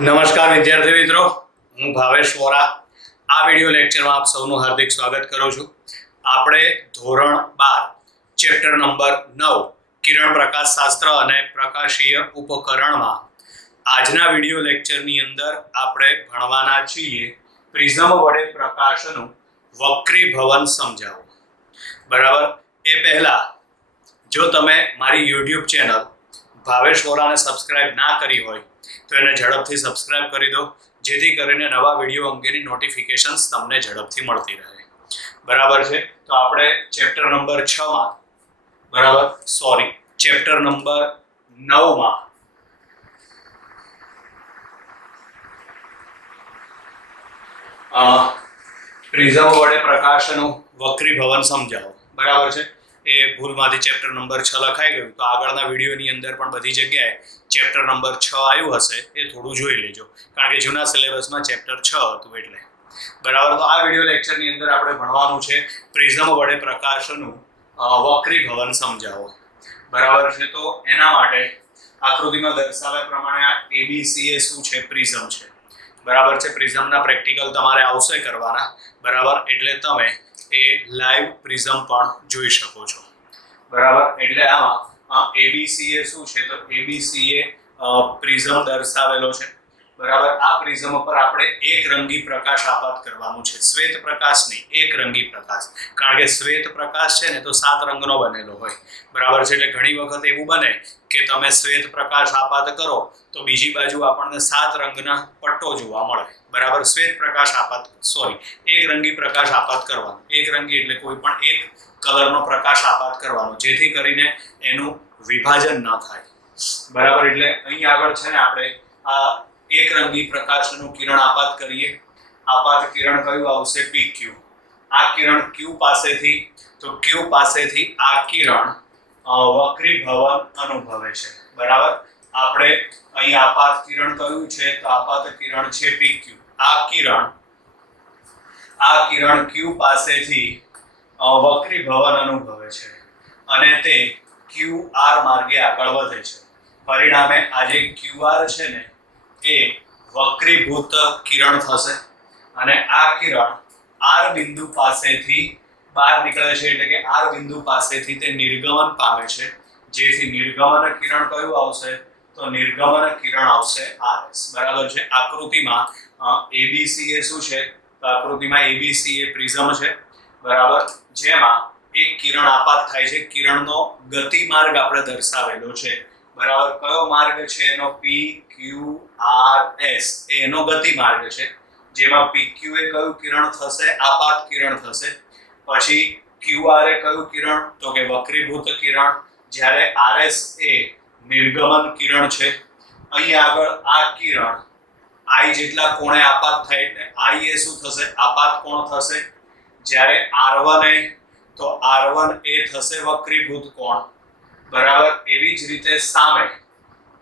નમસ્કાર વિદ્યાર્થી મિત્રો, હું ભાવેશ વોરા. આ વિડિયો લેક્ચરમાં આપ સૌનું હાર્દિક સ્વાગત કરું છું. આપણે ધોરણ 12 ચેપ્ટર નંબર 9 કિરણ પ્રકાશ શાસ્ત્ર અને પ્રકાશીય ઉપકરણમાં આજના વિડિયો લેક્ચરની અંદર આપણે ભણવાના છીએ પ્રિઝમ વડે પ્રકાશનું વક્રીભવન સમજાવો. બરાબર. એ પહેલા જો તમે મારી YouTube ચેનલ ભાવેશ વોરાને સબસ્ક્રાઇબ ના કરી હોય તો એને ઝડપથી સબસ્ક્રાઇબ કરી દો, જેથી કરીને નવા વિડીયો અંગેની નોટિફિકેશન્સ તમને ઝડપથી મળતી રહે. બરાબર છે. તો આપણે ચેપ્ટર નંબર 6 માં ચેપ્ટર નંબર 9 માં પ્રિઝમ વડે પ્રકાશનું વક્રીભવન સમજાવો. બરાબર છે. એ ભૂલમાંથી ચેપ્ટર નંબર 6 લખાઈ ગયું, તો આગળના વિડીયોની અંદર પણ બધી જગ્યાએ ચેપ્ટર નંબર 6 આવ્યું હશે, એ થોડું જોઈ લેજો, કારણ કે જૂના સિલેબસમાં ચેપ્ટર 6 હતું એટલે. બરાબર. તો આ વિડીયો લેક્ચરની અંદર આપણે ભણવાનું છે પ્રિઝમ વડે પ્રકાશનું વક્રીભવન સમજાવો. બરાબર છે. તો એના માટે આકૃતિમાં દર્શાવ્યા પ્રમાણે આ ABCA શું છે? પ્રિઝમ છે. બરાબર છે. પ્રિઝમના પ્રેક્ટિકલ તમારે આવશે કરવાના. બરાબર. એટલે તમે એ લાઈવ પ્રિઝમ પણ જોઈ શકો છો. બરાબર. એટલે આમાં ABCA શું છે? તો ABCA પ્રિઝમ દર્શાવેલો છે. બરાબર. આ પ્રિઝમ પર આપણે એક રંગી પ્રકાશ આપાત કરવાનું છે, શ્વેત પ્રકાશ નહીં, એક રંગી પ્રકાશ. કારણ કે શ્વેત પ્રકાશ છે ને તો 7 રંગનો બનેલો હોય. બરાબર છે. એટલે ઘણી વખત એવું બને કે તમે શ્વેત પ્રકાશ આપાત કરો તો બીજી બાજુ આપણને 7 રંગના પટ્ટો જોવા મળે. બરાબર. શ્વેત પ્રકાશ આપાત એક રંગી પ્રકાશ આપાત કરવાનો. એક રંગી એટલે કોઈ પણ એક કલરનો પ્રકાશ આપાત કરવાનો, જેથી કરીને એનું વિભાજન ન થાય. બરાબર. એટલે અહીં આગળ છે ને આપણે આ એક રંગી પ્રકાશનું કિરણ આપાત કરીએ. આપાત કિરણ કયું આવશે? PQ. આ કિરણ Q પાસેથી આ કિરણ વક્રીભવન અનુભવે છે. બરાબર. આપણે અહીં આપાત કિરણ કયું છે? તો આપાત કિરણ છે PQ. આ કિરણ Q પાસેથી વક્રીભવન અનુભવે છે અને તે QR માર્ગે આગળ વધે છે. પરિણામે આ જે QR છે ને એ વક્રીભૂત કિરણ થશે અને આ કિરણ R બિંદુ પાસેથી બહાર નીકળે છે, એટલે કે R બિંદુ પાસેથી તે નિર્ગમન પામે છે, જેથી નિર્ગમન કિરણ કયું આવશે? તો નિર્ગમન કિરણ આવશે RS. બરાબર છે. આકૃતિમાં ABCA શું છે? તો આકૃતિમાં ABCA પ્રિઝમ છે. બરાબર. જેમાં એક કિરણ આપાત થાય છે. કિરણનો ગતિ માર્ગ આપણે દર્શાવેલો છે. બરાબર. કયો માર્ગ છે એનો? PQRS એનો ગતિ માર્ગ છે, જેમાં PQ એ કયું કિરણ થશે? આપાત કિરણ થશે. પછી QR એ કયું કિરણ? તો કે વક્રીભૂત કિરણ. જ્યારે RS એ નિર્ગમન કિરણ છે. અહીં આગળ આ કિરણ I જેટલા કોણે આપાત થાય એટલે I એ શું થશે? આપાત કોણ થશે. જ્યારે R1 એ તો R1 એ થશે વક્રીભૂત કોણ. બરાબર. એવી જ રીતે સામે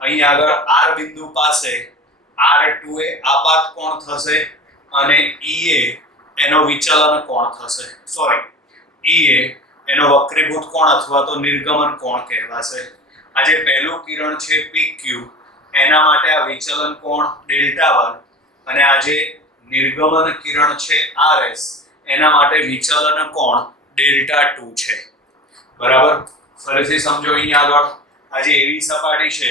અહીં આગળ R બિંદુ પાસે R2 એ આપાત કોણ થશે અને E એ એનો વિચલન કોણ થશે. E એ એનો વક્રીભૂત કોણ અથવા તો નિર્ગમન કોણ કહેવાશે. આ જે પહેલું કિરણ છે PQ, એના માટે આ વિચલન કોણ Δ1 અને આ જે નિર્ગમન કિરણ છે RS, એના માટે વિચલન કોણ Δ2 છે. બરાબર. ફરીથી સમજો. અહીં આગળ આ જે એવી સપાટી છે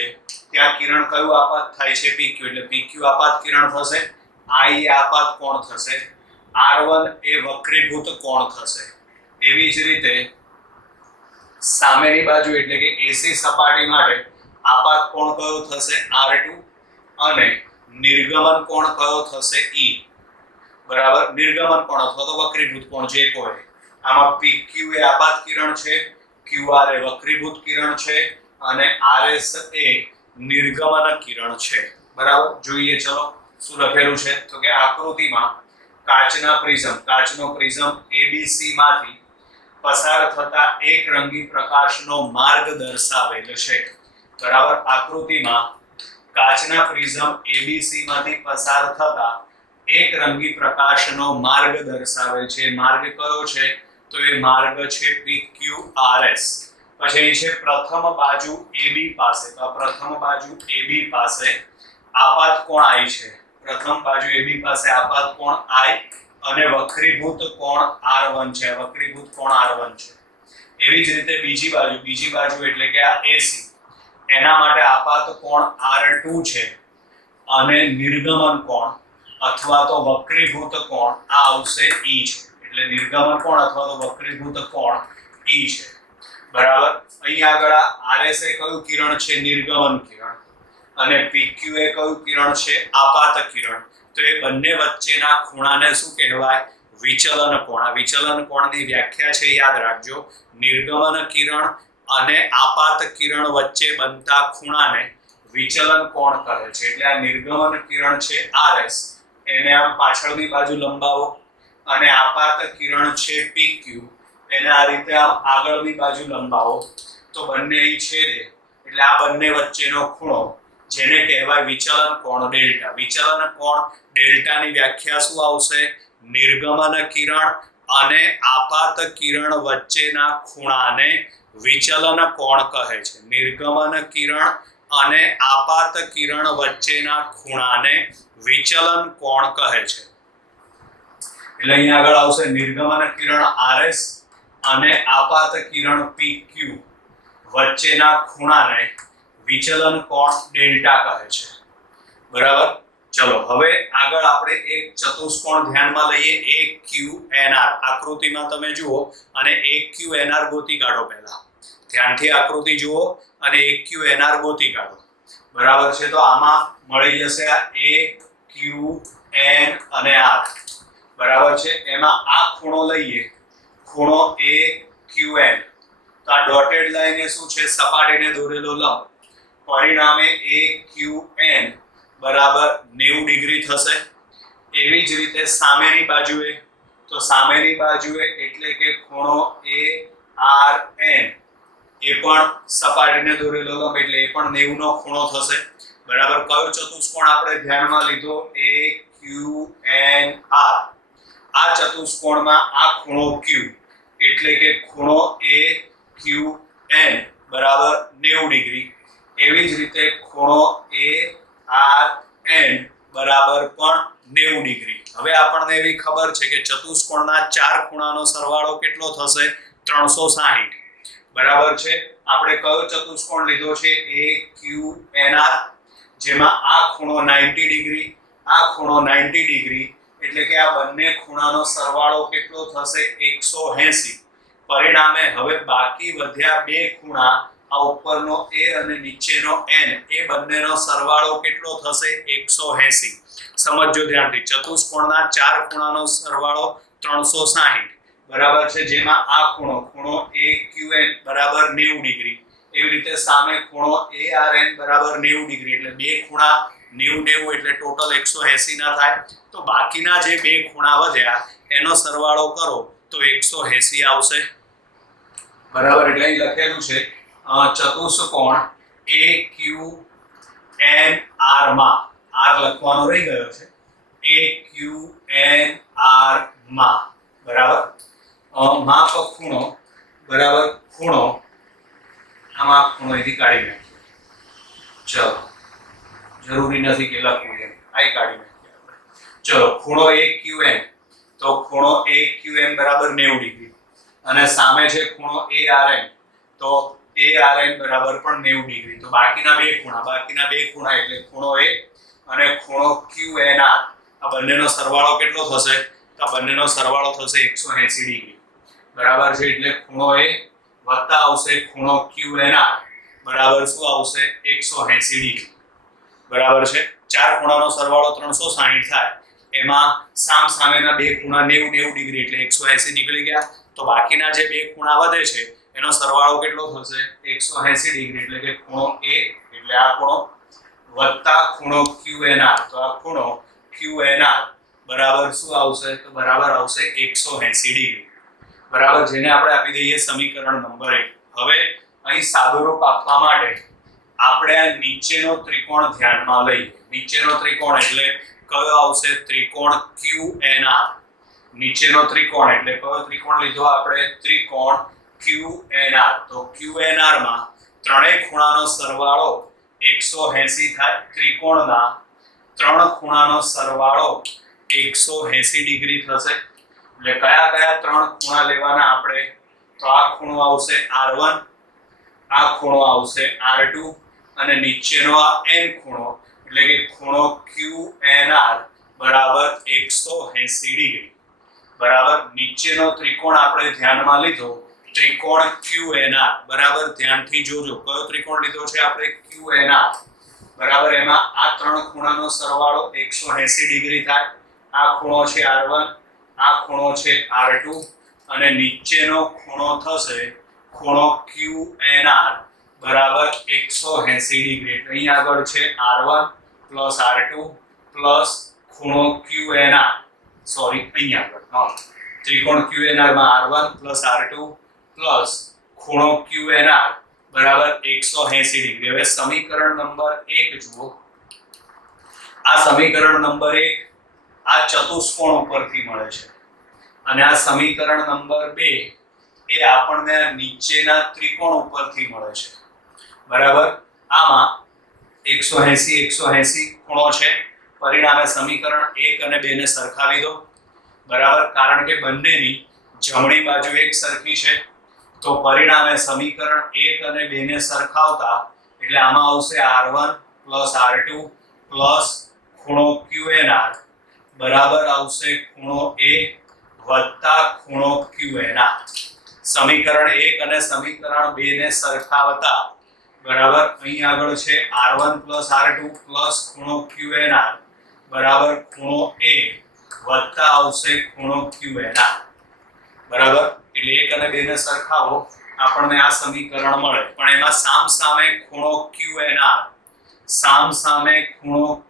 ત્યાં કિરણ કયું આપાત થાય છે? PQ. એટલે PQ આપાત કિરણ થશે. I એ આપાત કોણ થશે. R1 એ વક્રીભૂત કોણ થશે. એવી જ રીતે સામેની બાજુ એટલે કે AC સપાટી માટે આપાત કોણ કયો થશે? R2 અને નિર્ગમન કોણ કયો થશે? E. બરાબર. નિર્ગમન કોણ અથવા તો વક્રીભૂત કોણ જે કોઈ. આમાં PQ એ આપાત કિરણ છે, QR એ વક્રીભૂત કિરણ છે અને RS એ નિર્ગમન કિરણ છે. બરાબર. જોઈએ ચલો શું લખેલું છે. તો કે આકૃતિમાં કાચનો પ્રિઝમ ABC માંથી પસાર થતા એક રંગી પ્રકાશનો માર્ગ દર્શાવેલ છે. બરાબર. આકૃતિમાં કાચના પ્રિઝમ ABC માંથી પસાર થતા એક રંગી પ્રકાશનો માર્ગ દર્શાવે છે. માર્ગ કયો છે? તો એ માર્ગ છે PQRS. પછી છે પ્રથમ બાજુ AB પાસે. તો પ્રથમ બાજુ AB પાસે આપાત કોણ I છે, પ્રથમ બાજુ AB પાસે આપાત કોણ I અને વક્રીભૂત કોણ R1 છે, વક્રીભૂત કોણ R1 છે. એવી જ રીતે બીજી બાજુ એટલે કે આ AC, એના માટે આપાત કોણ R2 છે અને નિર્ગમન કોણ અથવા તો વક્રીભૂત કોણ આ આવશે E છે. એટલે નિર્ગમન કોણ અથવા તો વક્રીભૂત કોણ E છે. બરાબર. અહીં આગળ RS એ કયું કિરણ છે, નિર્ગમન કિરણ, અને PQ એ કયું કિરણ છે, આપાત કિરણ. તો એ બંને વચ્ચેના ખૂણાને શું કહેવાય, વિચલન કોણ. આ વિચલન કોણની વ્યાખ્યા છે યાદ રાખજો, નિર્ગમન કિરણ અને આપાત કિરણ વચ્ચે બનતા ખૂણાને વિચલન કોણ કહે છે. એટલે આ નિર્ગમન કિરણ છે RS, એને આમ પાછળની બાજુ લંબાવો, અને આપાત કિરણ છે PQ, એને આ રીતે આમ આગળની બાજુ લંબાવો, તો બંને અહીં છેદે. એટલે આ બંને વચ્ચેનો ખૂણો જેને કહેવાય વિચલન કોણ ડેલ્ટા. વિચલન કોણ ડેલ્ટાની વ્યાખ્યા શું આવશે, નિર્ગમન કિરણ અને આપાત કિરણ વચ્ચેના ખૂણાને વિચલન કોણ કહે છે. નિર્ગમન કિરણ અને આપાત કિરણ વચ્ચેના ખૂણાને વિચલન કોણ કહે છે. એટલે અહીંયા આગળ આવશે નિર્ગમન કિરણ RS અને આપાત કિરણ PQ વચ્ચેના ખૂણાને વિચલન કોણ ડેલ્ટા કહે છે. બરાબર. ચલો હવે આગળ આપણે એક ચતુષ્કોણ ધ્યાનમાં લઈએ, AQNR. આકૃતિમાં તમે જુઓ અને AQNR ગોતી કાઢો. પહેલા ધ્યાનથી આકૃતિ જુઓ અને AQNR ગોતી કાઢો. બરાબર છે. તો આમાં મળી જશે આ AQN અને R. બરાબર છે. એમાં આ ખૂણો લઈએ, ખૂણો AQN. તો આ ડોટેડ લાઈન એ શું છે, સપાટીને દોરેલો લંબ. પરિણામે AQN બરાબર 90 ડિગ્રી થશે. એવી જ રીતે સામેની બાજુએ, તો સામેની બાજુએ એટલે કે ખૂણો ARN એ પણ સપાટીને દોરેલો લંબ, એટલે એ પણ 90 નો ખૂણો થશે. બરાબર. કયો ચતુષ્કોણ આપણે ધ્યાનમાં લીધો, AQNR. આ ચતુષ્કોણમાં આ ખૂણો Q એટલે કે ખૂણો AQN બરાબર 90 ડિગ્રી. એવી જ રીતે ખૂણો ARN બરાબર પણ 90 ડિગ્રી. હવે આપણને એવી ખબર છે કે ચતુષ્કોણના ચાર ખૂણાનો સરવાળો કેટલો થશે, 360. બરાબર છે. આપણે કયો ચતુષ્કોણ લીધો છે, AQNR, જેમાં આ ખૂણો 90 ડિગ્રી, આ ખૂણો 90 ડિગ્રી, એટલે કે આ બંને ખૂણાનો સરવાળો કેટલો થશે, 180. પરિણામે હવે બાકી વધ્યા બે ખૂણા, આ ઉપરનો A અને નીચેનો N, એ બંનેનો સરવાળો કેટલો થશે, 180. સમજો ધ્યાનથી. ચતુષ્કોણના ચાર ખૂણાનો સરવાળો 360. બરાબર છે. જેમાં આ ખૂણો AQN બરાબર 90 ડિગ્રી, એવી રીતે સામે ખૂણો ARN બરાબર 90 ડિગ્રી. એટલે બે ખૂણા 90 એટલે ટોટલ 180 ના થાય. તો બાકીના જે બે ખૂણા વધ્યા એનો સરવાળો કરો તો 180 આવશે. બરાબર. એટલે અહીં લખેલું છે ચતુષ્કોણ AQNR માં, R લખવાનો રહી ગયો છે, AQNR માં. બરાબર. માપ ખૂણો બરાબર, ખૂણો આમાં ખૂણો અહીંથી કાઢી નાખીએ. ચલો, જરૂરી નથી કે લખવું એમ, આ કાઢી નાખીએ આપણે. ચલો, ખૂણો AQN, તો ખૂણો AQN બરાબર 90 ડિગ્રી, અને સામે છે ખૂણો ARN, તો ARN બરાબર પણ 90 ડિગ્રી. તો બાકીના બે ખૂણા એટલે ખૂણો A અને ખૂણો QNR, આ બંનેનો સરવાળો કેટલો થશે, તો આ બંનેનો સરવાળો થશે 180 ડિગ્રી. બરાબર છે. એટલે ખૂણો A વત્તા આવશે ખૂણો QNR બરાબર શું આવશે, 180 ડિગ્રી. બરાબર છે. ચાર ખૂણાનો સરવાળો 360 થાય, એમાં સામેના બે ખૂણા 90 ડિગ્રી એટલે 180 નીકળી ગયા. તો બાકીના જે બે ખૂણા વધે છે એનો સરવાળો કેટલો થશે, 180 ડિગ્રી. એટલે કે ખૂણો A એટલે આ ખૂણો વત્તા ખૂણો QNR, તો આ ખૂણો QNR બરાબર શું આવશે, તો બરાબર આવશે 180 ડિગ્રી. બરાબર. જેને આપણે આપી દઈએ સમીકરણ નંબર 1. હવે અહીં સાદુરૂપ આપવા માટે આપણે આ નીચેનો ત્રિકોણ ધ્યાનમાં લઈએ. નીચેનો ત્રિકોણ એટલે કયો આવશે, ત્રિકોણ QNR. નીચેનો ત્રિકોણ એટલે કયો ત્રિકોણ લીધો આપણે, ત્રિકોણ QNR. તો QNR માં ત્રણેય ખૂણાનો સરવાળો 180 થાય ત્રિકોણના ત્રણ ખૂણાનો સરવાળો 180 ડિગ્રી થશે. એટલે કયા કયા ત્રણ ખૂણા લેવાના આપણે? તો આ ખૂણો આવશે R1, આ ખૂણો આવશે R2 અને નીચેનો આ N ખૂણો એટલે કે ખૂણો QNR બરાબર 180 ડિગ્રી. બરાબર, નીચેનો ત્રિકોણ આપણે ધ્યાનમાં લીધો ત્રિકોણ QNR. બરાબર, ધ્યાનથી જોજો કયો ત્રિકોણ લીધો છે આપણે? QNR. બરાબર, એમાં આ ત્રણ ખૂણાનો સરવાળો 180 ડિગ્રી થાય. આ ખૂણો છે R1, આ ખૂણો છે R2 અને નીચેનો ખૂણો થશે ખૂણો QNR બરાબર 180 ડિગ્રી. અહીં આગળ છે R1 પ્લસ R2 પ્લસ ખૂણો QNR, સોરી અહીં આગળ ત્રિકોણ QNR માં R1 પ્લસ R2 પ્લસ ખૂણો QNR બરાબર 180 ડિગ્રી. હવે સમીકરણ નંબર 1 જુઓ. આ સમીકરણ નંબર 1 આ ચતુષ્કોણ ઉપરથી મળે છે અને આ સમીકરણ નંબર 2 એ આપણને નીચેના ત્રિકોણ ઉપરથી મળે છે. બરાબર, આમાં 180 ખૂણો છે. પરિણામે સમીકરણ 1 અને 2 ને સરખાવી દો. બરાબર, કારણ કે બંનેની જમણી બાજુ એક સરખી છે તો પરિણામે સમીકરણ 1 અને 2 ને સરખાવતા એટલે આમાં આવશે R1 પ્લસ R2 પ્લસ ખૂણો QNR બરાબર આવશે ખૂણો A વત્તા ખૂણો QNR. સમીકરણ 1 અને સમીકરણ 2 ને સરખાવતા બરાબર અહીં આગળ છે R1 પ્લસ R2 પ્લસ ખૂણો QNR બરાબર ખૂણો A વત્તા આવશે ખૂણો QNR. બરાબર, એટલે 1 અને 2 ને સરખાવો આપણને આ સમીકરણ મળે. પણ એમાં સામસામે ખૂણો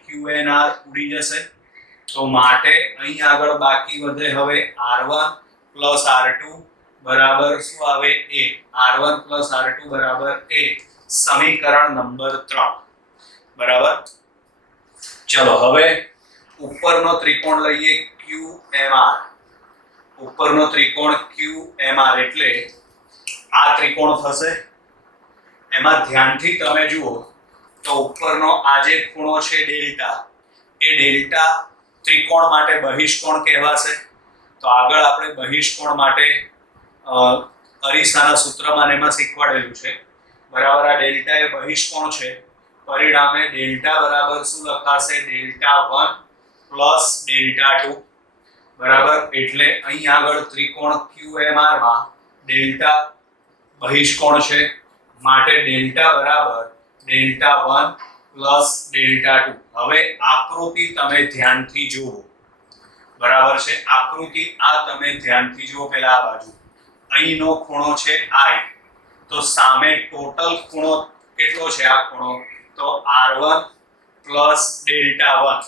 QNR ઉડી જશે તો માટે અહીં આગળ બાકી વધે હવે R1 પ્લસ R2 બરાબર શું આવે? A. R1 પ્લસ R2 બરાબર A. સમીકરણ નંબર 3. બરાબર, ચલો હવે ઉપરનો ત્રિકોણ લઈએ QMR. ઉપરનો ત્રિકોણ QMR એટલે આ ત્રિકોણ થશે. એમાં ધ્યાનથી તમે જુઓ તો ઉપરનો આ જે ખૂણો છે ડેલ્ટા, એ ડેલ્ટા ત્રિકોણ માટે બહિષ્કોણ કહેવાશે. તો આગળ આપણે બહિષ્કોણ માટે અરીસાના સૂત્રમાં એમાં શીખવાડેલું છે. બરાબર, આ ડેલ્ટા એ બહિષ્કોણ છે. પરિણામે ડેલ્ટા બરાબર શું લખાશે? Delta 1 plus delta 2. બરાબર, એટલે અહીં આગળ ત્રિકોણ QMR માં ડેલ્ટા બહિષ્કોણ છે માટે ડેલ્ટા બરાબર ડેલ્ટા 1 પ્લસ ડેલ્ટા 2. હવે આકૃતિ તમે ધ્યાનથી જુઓ. બરાબર છે, આકૃતિ આ તમે ધ્યાનથી જુઓ. પહેલા આ બાજુ અહીંનો ખૂણો છે I, તો સામે ટોટલ ખૂણો કેટલો છે? આ ખૂણો તો R1 પ્લસ ડેલ્ટા 1.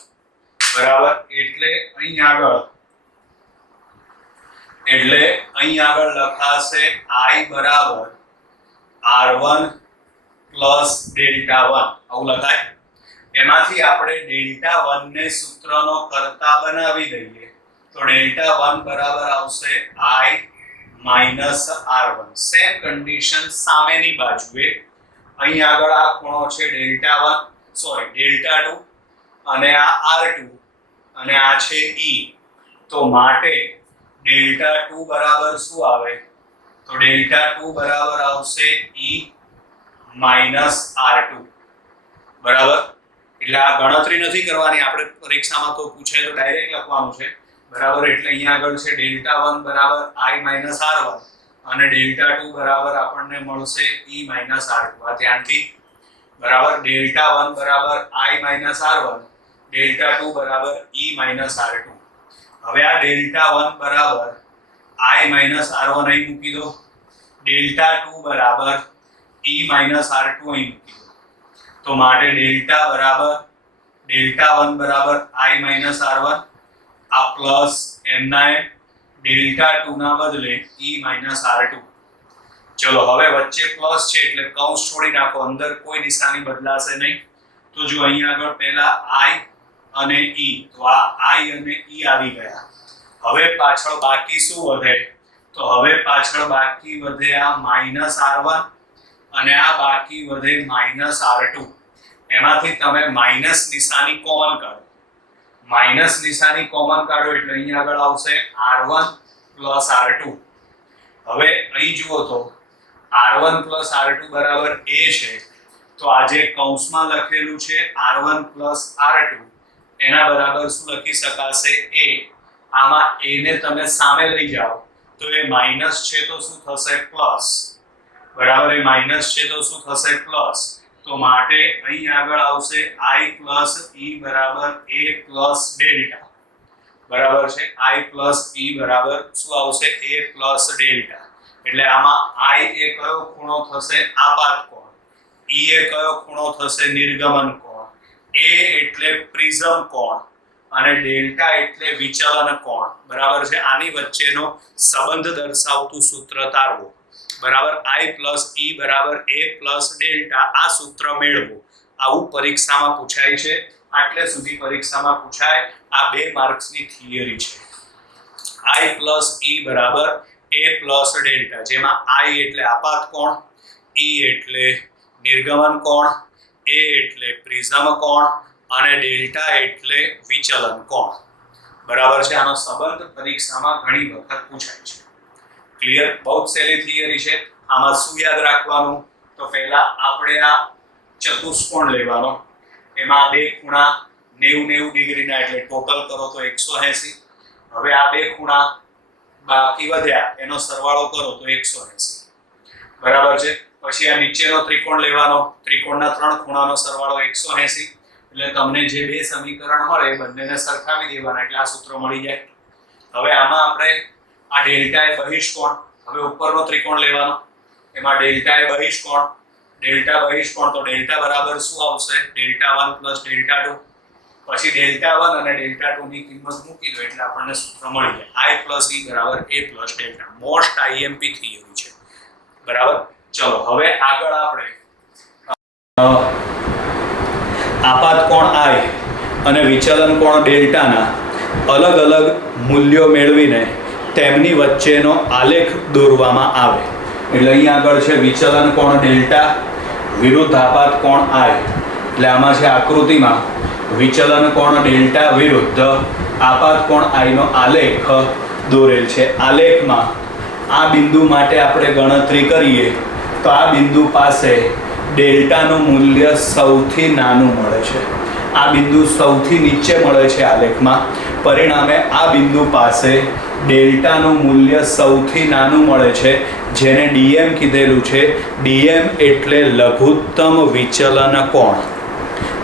બરાબર, એટલે અહીં આગળ લખાશે I બરાબર R1 પ્લસ ડેલ્ટા 1. આવું લખાય. એમાંથી આપણે ડેલ્ટા 1 ને સૂત્રનો કર્તા બનાવી દઈએ તો ડેલ્ટા 1 બરાબર આવશે I minus R1. Same condition સામેની બાજુએ. અહીં આગળ આ ખૂણો છે ડેલ્ટા 2 અને આ R2 અને આ છે E. તો માટે ડેલ્ટા 2 બરાબર શું આવે? તો ડેલ્ટા 2 બરાબર આવશે E માઈનસ R2. બરાબર, એટલે આ ગણતરી નથી કરવાની આપણે, પરીક્ષામાં તો પૂછે તો ડાયરેક્ટ લખવાનું છે. બરાબર, એટલે અહીંયા આગળ છે ડેલ્ટા 1 બરાબર I માઈનસ R1 અને ડેલ્ટા 2 બરાબર આપણને મળશે E માઈનસ R2. આ ધ્યાનથી. બરાબર, ડેલ્ટા 1 બરાબર I માઈનસ R1, ડેલ્ટા 2 બરાબર E માઈનસ R2. હવે આ ડેલ્ટા 1 બરાબર I માઈનસ R1 અહીં મૂકી દો. ડેલ્ટા 2 બરાબર E માઈનસ R2 અહીં મૂકી દો. તો માટે ડેલ્ટા 1 બરાબર I માઈનસ R1 આ પ્લસ એમના ડેલ્ટા 2 ના બદલે E માઈનસ R2. ચલો હવે વચ્ચે પ્લસ છે એટલે કૌંસ છોડી નાખો, અંદર કોઈ નિશાની બદલાશે નહીં. તો જો અહીંયા આગળ પહેલા I અને E, તો આ I અને E આવી ગયા. હવે પાછળ બાકી શું વધે? તો હવે પાછળ બાકી વધે આ માઈનસ R1 અને આ બાકી વધે માઈનસ R2. એમાંથી તમે માઈનસ નિશાની કોમન કાઢો. માઇનસ નિશાની કોમન કાઢો એટલે અહીંયા આગળ આવશે r1 + r2. હવે અહીં જુઓ તો r1 + r2 બરાબર a છે, તો આ જે કૌંસમાં લખેલું છે r1 + r2 એના બરાબર શું લખી શકાશે a. આમાં a ને તમે સામે લઈ જાઓ તો એ માઈનસ છે તો શું થશે પ્લસ, બરાબર. એ માઈનસ છે તો શું થશે પ્લસ, તો માટે અહીં આગળ આવશે i + e બરાબર a + ડેલ્ટા, બરાબર છે. i + e બરાબર શું આવશે a + ડેલ્ટા. એટલે આમાં i એ કયો ખૂણો થશે આપાત કોણ, e એ કયો ખૂણો થશે નિર્ગમન કોણ, a એટલે પ્રિઝમ કોણ અને ડેલ્ટા એટલે વિચલન કોણ, બરાબર છે. આની વચ્ચેનો સંબંધ દર્શાવતું સૂત્ર તારવો, બરાબર. i + e બરાબર a + ડેલ્ટા આ સૂત્ર મેળવો. આવું પરીક્ષામાં પૂછાય છે. આટલે સુધી પરીક્ષામાં પૂછાય. આ 2 માર્ક્સની થિયરી છે. i + e બરાબર a + ડેલ્ટા, જેમાં i એટલે આપાત કોણ, e એટલે નિર્ગમન કોણ, a એટલે પ્રિઝમ કોણ અને ડેલ્ટા એટલે વિચલન કોણ, બરાબર છે. આનો સંબંધ પરીક્ષામાં ઘણી વખત પૂછાય છે. ક્લિયર? બહુ સહેલી થિયરી છે. આમાં શું યાદ રાખવાનું, તો પહેલા આપણે આ ચતુષ્કોણ લેવાનો, એમાં 2 ખૂણા 90 ડિગ્રીના એટલે ટોટલ કરો તો 180. હવે આ 2 ખૂણા બાકી વધ્યા એનો સરવાળો કરો તો 180, બરાબર છે. પછી આ નીચેનો ત્રિકોણ લેવાનો, ત્રિકોણના 3 ખૂણાનો સરવાળો 180. એટલે તમને જે 2 સમીકરણ મળે એ બંનેને સરખાવી દેવાના એટલે આ સૂત્ર મળી જાય. હવે આમાં આપણે આ ડેલ્ટા એ બહિષ્કોણ, હવે ઉપરનો ત્રિકોણ લેવાનો, એમાં ડેલ્ટા એ બહિષ્કોણ, ડેલ્ટા બહિષ્કોણ, તો ડેલ્ટા બરાબર શું આવશે Δ1 + Δ2. પછી Δ1 અને Δ2 ની કિંમત મૂકી દો એટલે આપણને સૂત્ર મળી જાય i + e બરાબર a + delta. Most IMP theory છે, બરાબર. ચલો હવે આગળ આપણે આપાત કોણ i અને વિચલન કોણ ડેલ્ટાના અલગ અલગ મૂલ્યો મેળવીને તેમની વચ્ચેનો આલેખ દોરવામાં આવે. એટલે અહીં આગળ છે વિચલન કોણ ડેલ્ટા વિરુદ્ધ આપાત કોણ i. એટલે આમાં છે આકૃતિમાં વિચલન કોણ ડેલ્ટા વિરુદ્ધ આપાત કોણ i નો આલેખ દોરેલ છે. આલેખમાં આ બિંદુ માટે આપણે ગણતરી કરીએ તો આ બિંદુ પાસે ડેલ્ટાનું મૂલ્ય સૌથી નાનું મળે છે. આ બિંદુ સૌથી નીચે મળે છે આલેખમાં. પરિણામે આ બિંદુ પાસે ડેલ્ટાનું મૂલ્ય સૌથી નાનું મળે છે, જેને dm કીધેલું છે. dm એટલે લઘુત્તમ વિચલન કોણ,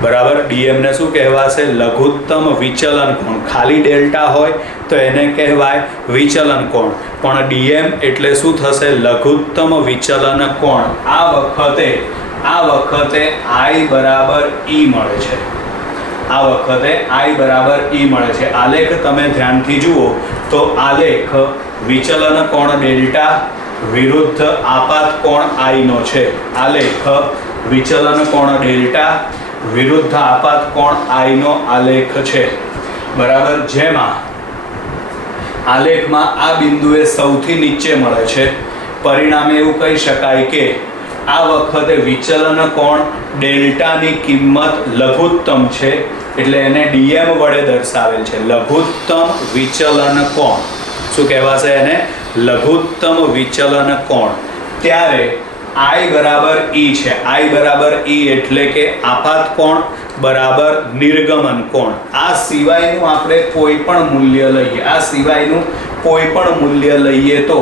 બરાબર. dm ને શું કહેવાશે? લઘુત્તમ વિચલન કોણ. ખાલી ડેલ્ટા હોય તો એને કહેવાય વિચલન કોણ, પણ dm એટલે શું થશે? લઘુત્તમ વિચલન કોણ. આ વખતે i બરાબર e મળે છે. આ વખતે i બરાબર e મળે છે. આલેખ તમે ધ્યાનથી જુઓ તો આલેખ વિચલન કોણ ડેલ્ટા વિરુદ્ધ આપાત કોણ i નો છે. આલેખ વિચલન કોણ ડેલ્ટા વિરુદ્ધ આપાત કોણ i નો આલેખ છે, બરાબર. જેમાં આલેખમાં આ બિંદુએ સૌથી નીચે મળે છે. પરિણામે એવું કહી શકાય કે આ વખતે વિચલન કોણ ડેલ્ટાની કિંમત લઘુત્તમ છે, એટલે એને dm વડે દર્શાવેલ છે. લઘુત્તમ વિચલન કોણ શું કહેવાશે? એને લઘુત્તમ વિચલન કોણ. ત્યારે i બરાબર e છે. i બરાબર e એટલે કે આપાત કોણ બરાબર નિર્ગમન કોણ. આ સિવાયનું આપણે કોઈ પણ મૂલ્ય લઈએ, આ સિવાયનું કોઈ પણ મૂલ્ય લઈએ તો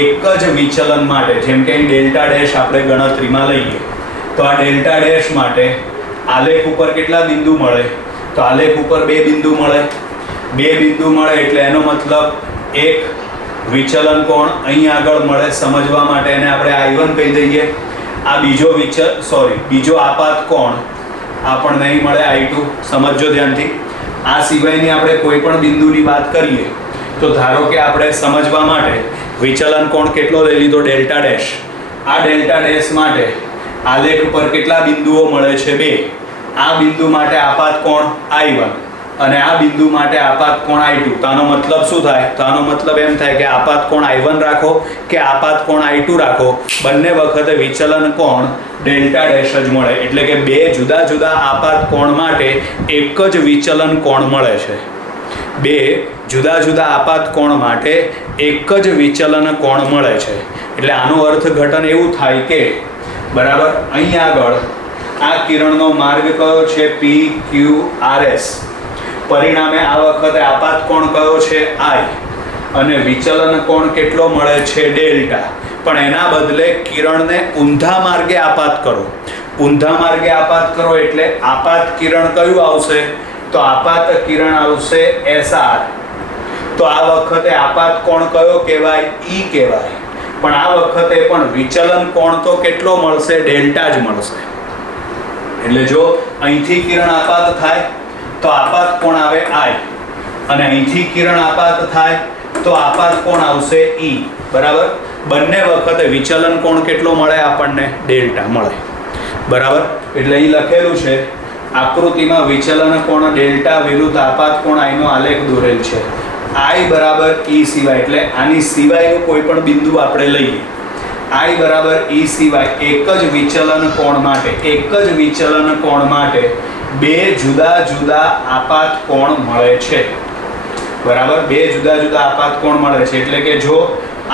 એક જ વિચલન માટે, જેમ કે ડેલ્ટા ડેશ આપણે ગણતરીમાં લઈએ તો આ ડેલ્ટા ડેશ માટે આલેખ ઉપર કેટલા બિંદુ મળે? તો આલેખ ઉપર 2 બિંદુ મળે. 2 બિંદુ મળે એટલે એનો મતલબ એક વિચલન કોણ અહીં આગળ મળે. સમજવા માટે એને આપણે i1 કહી દઈએ. આ બીજો આપાત કોણ આપણને અહીં મળે i2. સમજજો ધ્યાનથી. આ સિવાયની આપણે કોઈ પણ બિંદુની વાત કરીએ તો ધારો કે આપણે સમજવા માટે વિચલન કોણ કેટલો લઈ લીધો? Delta dash. આ ડેલ્ટા ડેશ માટે આલેખ ઉપર કેટલા બિંદુઓ મળે છે? 2. આ બિંદુ માટે આપાત કોણ i1. અને આ બિંદુ માટે આપાત કોણ I2. તો આનો મતલબ શું થાય? તો આનો મતલબ એમ થાય કે આપાત કોણ I1 રાખો કે આપાત કોણ I2 રાખો, બંને વખતે વિચલન કોણ ડેલ્ટા ડેશ જ મળે. એટલે કે બે જુદા જુદા આપાત કોણ માટે એક જ વિચલન કોણ મળે છે. બે જુદા જુદા આપાત કોણ માટે એક જ વિચલન કોણ મળે છે. એટલે આનું અર્થઘટન એવું થાય કે બરાબર અહીં આગળ આ કિરણનો માર્ગ કયો છે? PQRS. પરિણામે આ વખતે આપાત કોણ કયો છે? I. અને વિચલન કોણ કેટલો મળે છે? ડેલ્ટા. પણ એના બદલે કિરણને ઊંધા માર્ગે આપાત કરો. ઊંધા માર્ગે આપાત કરો એટલે આપાત કિરણ કયું આવશે? તો આપાત કિરણ આવશે SR. તો આ વખતે આપાત કોણ કયો કહેવાય? E કહેવાય. પણ આ વખતે પણ વિચલન કોણ તો કેટલો મળશે? ડેલ્ટા જ મળશે. એટલે જો અહીંથી કિરણ આપાત થાય તો આપાત કોણ આવે? I. અને અહીંથી કિરણ આપાત થાય તો આપાત કોણ આવશે? E. બરાબર. બંને વખતે વિચલન કોણ કેટલો મળે આપણને? ડેલ્ટા મળે. બરાબર. એટલે અહીં લખેલું છે આકૃતિમાં વિચલન કોણ ડેલ્ટા વિરુદ્ધ આપાત કોણ I નો આલેખ દોરેલ છે. I બરાબર E સિવાય, એટલે આની સિવાયનું કોઈ પણ બિંદુ આપણે લઈએ. I બરાબર E સિવાય એક જ વિચલન કોણ માટે બે જુદા જુદા આપાત કોણ મળે છે. બરાબર. બે જુદા જુદા આપાત કોણ મળે છે. એટલે કે જો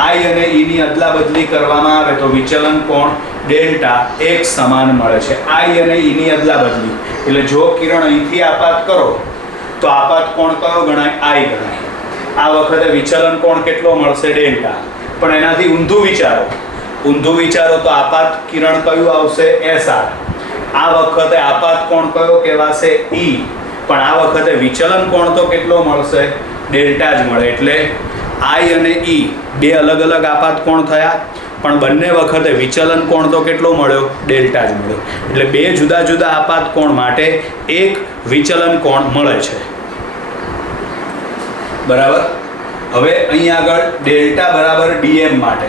I અને E ની અદલા બદલી કરવામાં આવે તો વિચલન કોણ ડેલ્ટા એક સમાન મળે છે. I અને E ની અદલા બદલી એટલે જો કિરણ અહીંથી આપાત કરો તો આપાત કોણ કયો ગણાય? I ગણાય. આ વખતે વિચલન કોણ કેટલો મળશે? ડેલ્ટા. પણ એનાથી ઊંધું વિચારો તો આપાત કિરણ કયું આવશે? SR. આ વખતે આપાત કોણ કયો કહેવાશે? E. પણ આ વખતે વિચલન કોણ તો કેટલો મળશે? ડેલ્ટા જ મળે. એટલે I અને E બે અલગ અલગ આપાત કોણ થયા, પણ બંને વખતે વિચલન કોણ તો કેટલો મળ્યો? ડેલ્ટા જ મળ્યો. એટલે બે જુદા જુદા આપાત કોણ માટે એક વિચલન કોણ મળે છે. બરાબર. હવે અહીં આગળ ડેલ્ટા બરાબર DM માટે,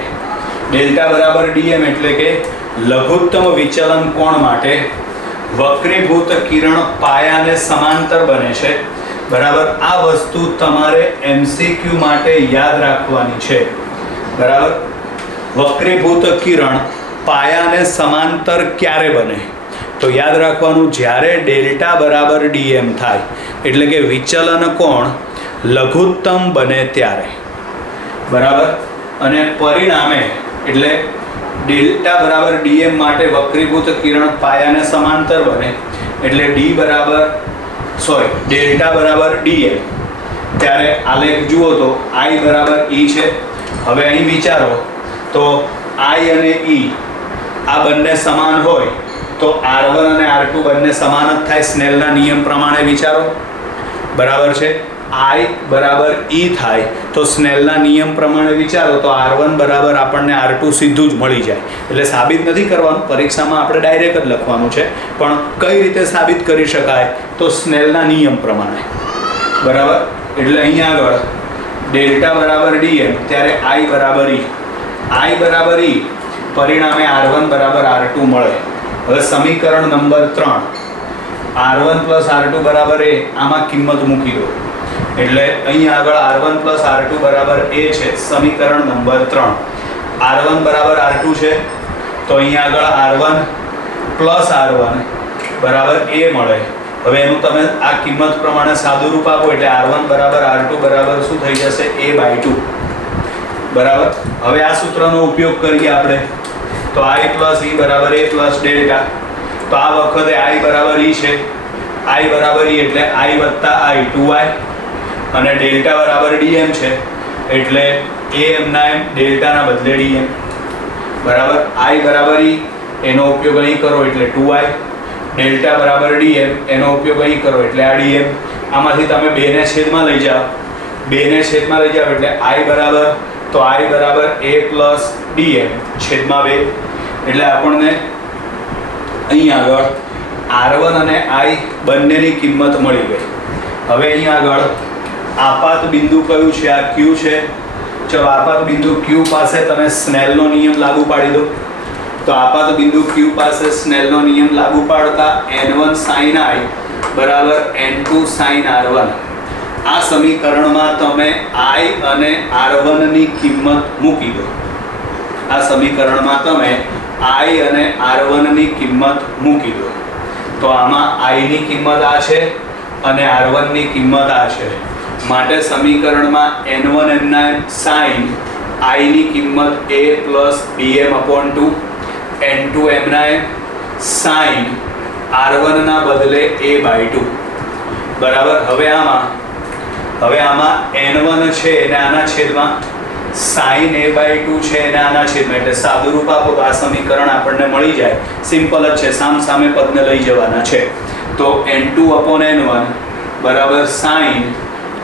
ડેલ્ટા બરાબર DM એટલે કે લઘુત્તમ વિચલન કોણ માટે વક્રીભૂત કિરણ પાયાને સમાંતર બને છે. બરાબર. આ વસ્તુ તમારે MCQ માટે યાદ રાખવાની છે. બરાબર. વક્રીભૂત કિરણ પાયાને સમાંતર ક્યારે બને? તો યાદ રાખવાનું જ્યારે ડેલ્ટા બરાબર DM થાય, એટલે કે વિચલન કોણ લઘુત્તમ બને ત્યારે. બરાબર. અને પરિણામે એટલે ડેલ્ટા બરાબર DM માટે વક્રીભૂત કિરણ પાયાને સમાંતર બને એટલે ડેલ્ટા બરાબર DM ત્યારે આલેખ જુઓ તો I બરાબર E છે. હવે અહીં વિચારો તો I અને E આ બંને સમાન હોય તો R1 અને R2 બંને સમાન જ થાય. સ્નેલના નિયમ પ્રમાણે વિચારો. બરાબર છે. I બરાબર E થાય તો સ્નેલના નિયમ પ્રમાણે વિચારો તો R1 બરાબર આપણને R2 સીધું જ મળી જાય. એટલે સાબિત નથી કરવાનું, પરીક્ષામાં આપણે ડાયરેક્ટ જ લખવાનું છે. પણ કઈ રીતે સાબિત કરી શકાય? તો સ્નેલના નિયમ પ્રમાણે. બરાબર. એટલે અહીંયા આગળ ડેલ્ટા બરાબર DM ત્યારે I બરાબર E પરિણામે R1 બરાબર R2 મળે. હવે સમીકરણ નંબર 3 R1 પ્લસ R2 બરાબર A, આમાં કિંમત મૂકી દો એટલે અહીં આગળ R1 પ્લસ R2 બરાબર A છે. સમીકરણ નંબર 3 R1 બરાબર R2 છે તો અહીં આગળ R1 પ્લસ R1 બરાબર A મળે. હવે એનું તમે આ કિંમત પ્રમાણે સાદું રૂપ આપો એટલે R1 બરાબર R2 બરાબર શું થઈ જશે? A/2. બરાબર. હવે આ સૂત્રનો ઉપયોગ કરીએ આપણે તો I પ્લસ E બરાબર A પ્લસ ડેલ્ટા. તો આ વખતે I બરાબર E છે. I બરાબર E એટલે I વત્તા I 2I અને ડેલ્ટા બરાબર DM છે એટલે A એમના એમ ડેલ્ટાના બદલે DM. બરાબર. I બરાબર E એનો ઉપયોગ અહીં કરો એટલે 2I. ડેલ્ટા બરાબર DM એનો ઉપયોગ અહીં કરો એટલે આ DM. આમાંથી તમે 2 ને છેદમાં લઈ જાઓ એટલે I બરાબર તો I બરાબર A પ્લસ DM છેદમાં 2 એટલે આપણને અહીં આગળ R1 અને I બંનેની કિંમત મળી ગઈ. હવે અહીં આગળ આપાત બિંદુ કયું છે? આ Q છે. ચલો આપાત બિંદુ Q પાસે તમે સ્નેલનો નિયમ લાગુ પાડી દો. તો આપાત બિંદુ Q પાસે સ્નેલનો નિયમ લાગુ પાડતા N1 sin I બરાબર n2 sin r1. આ સમીકરણમાં તમે i અને r1 ની કિંમત મૂકી દો. આ સમીકરણમાં તમે i અને r1 ની કિંમત મૂકી દો. તો આમાં i ની કિંમત આ છે અને r1 ની કિંમત આ છે. માટે સમીકરણમાં n1 n sin i ની કિંમત a + dm/2, n2 m sin r1 ના બદલે a/2. બરાબર. હવે આમાં n1 છે અને આના છેદમાં sin a/2 છે અને આના છેદમાં, એટલે સાદું રૂપ આપો તો આ સમીકરણ આપણને મળી જાય. સિમ્પલ જ છે, સામે પદને લઈ જવાના છે. તો n2/n1 બરાબર sin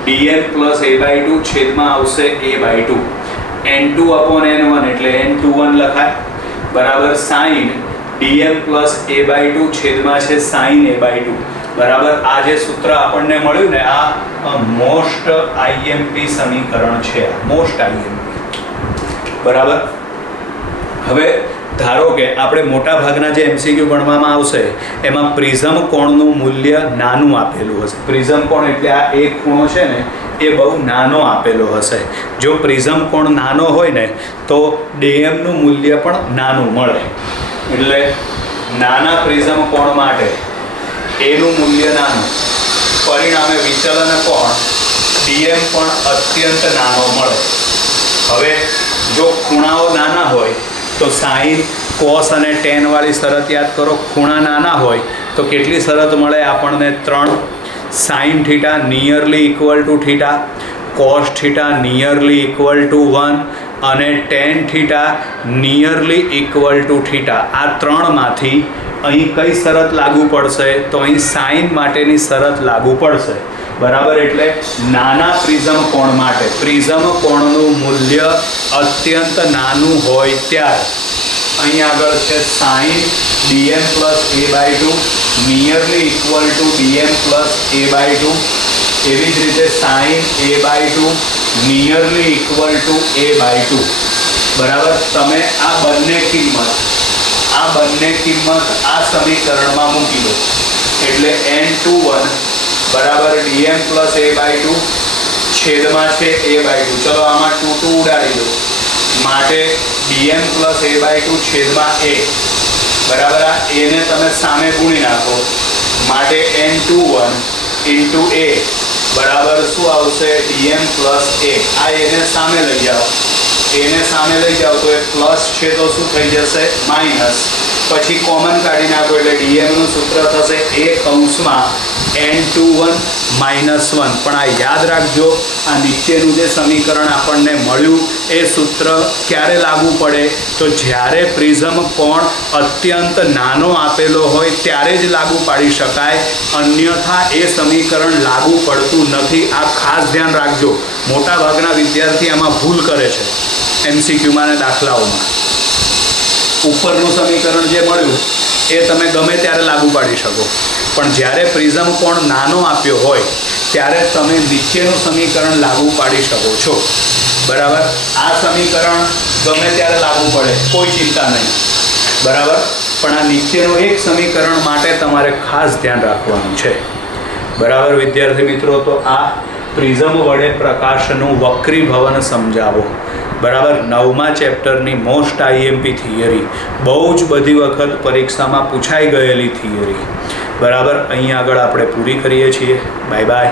dm + a/2 છેદમાં આવશે a/2. n2/n1 એટલે n21 લખાય બરાબર sin dm + a/2 છેદમાં છે sin a/2. બરાબર. આ જે સૂત્ર આપણને મળ્યું ને, આ મોસ્ટ IMP સમીકરણ છે. Most IMP. બરાબર. હવે ધારો કે આપણે મોટા ભાગના જે MCQ ગણવામાં આવશે એમાં પ્રિઝમ કોણનું મૂલ્ય નાનું આપેલું હશે. પ્રિઝમ કોણ એટલે આ એક ખૂણો છે ને એ બહુ નાનો આપેલો હશે. જો પ્રિઝમ કોણ નાનો હોય ને તો DM નું મૂલ્ય પણ નાનું મળે. એટલે નાના પ્રિઝમ કોણ માટે એનું મૂલ્ય નાનું, પરિણામે વિચલન કોણ DM પણ અત્યંત નાનો મળે. હવે જો ખૂણાઓ નાના હોય તો સાઈન, કોસ અને ટેન વાળી શરત યાદ કરો. ખૂણા નાના હોય તો કેટલી શરત મળે આપણને? 3. Sine theta nearly equal to theta, cos theta nearly equal to 1 અને tan theta nearly equal to theta. આ ત્રણમાંથી અહીં કઈ શરત લાગુ પડશે? તો અહીં સાઈન માટેની શરત લાગુ પડશે. બરાબર. એટલે નાના પ્રિઝમ કોણ માટે પ્રિઝમ કોણનું મૂલ્ય અત્યંત નાનું હોય ત્યારે અહીં આગળ છે sine dm + a/2 nearly equal to dm + a/2. એવી જ રીતે sine a/2 nearly equal two a/2. બરાબર. તમે આ બંને કિંમત આ સમીકરણમાં મૂકી દો એટલે n21 બરાબર dm + a/2 છેદમાં છે a/2. ચલો આમાં 2 ઉડાડી દો. માટે dm + a/2 છેદમાં a. બરાબર. આ a ને તમે સામે ગુણી નાખો. માટે n21 × a બરાબર શું આવશે? dm + a. આ a ને સામે લઈ જાઓ. એને સામે લઈ જાઓ તો એ પ્લસ છે તો શું થઈ જશે? માઇનસ. પછી કોમન કાઢી નાખો એટલે dm નું સૂત્ર થશે a કૌંસમાં n21 - 1. પણ આ યાદ રાખજો, આ નીચેનું જે સમીકરણ આપણને મળ્યું એ સૂત્ર ક્યારે લાગુ પડે? તો જ્યારે પ્રિઝમ કોણ અત્યંત નાનો આપેલો હોય ત્યારે જ લાગુ પાડી શકાય, અન્યથા એ સમીકરણ લાગુ પડતું નથી. આ ખાસ ધ્યાન રાખજો. મોટા ભાગના વિદ્યાર્થી આમાં ભૂલ કરે છે MCQમાં અને દાખલાઓમાં. ઉપરનું સમીકરણ જે મળ્યું એ તમે ગમે ત્યારે લાગુ પાડી શકો, પણ જ્યારે પ્રિઝમ કોણ નાનો આપ્યો હોય ત્યારે તમે નીચેનું સમીકરણ લાગુ પાડી શકો છો. બરાબર. આ સમીકરણ ગમે ત્યારે લાગુ પડે, કોઈ ચિંતા નહીં. બરાબર. પણ આ નીચેનું એક સમીકરણ માટે તમારે ખાસ ધ્યાન રાખવાનું છે. બરાબર વિદ્યાર્થી મિત્રો. તો આ પ્રિઝમ વડે પ્રકાશનું વક્રીભવન સમજાવો. બરાબર. 9મા ચેપ્ટરની મોસ્ટ IMP થિયરી, બહુ જ બધી વખત પરીક્ષામાં પૂછાઈ ગયેલી થિયરી. બરાબર. અહીં આગળ આપણે પૂરી કરીએ છીએ. Bye bye.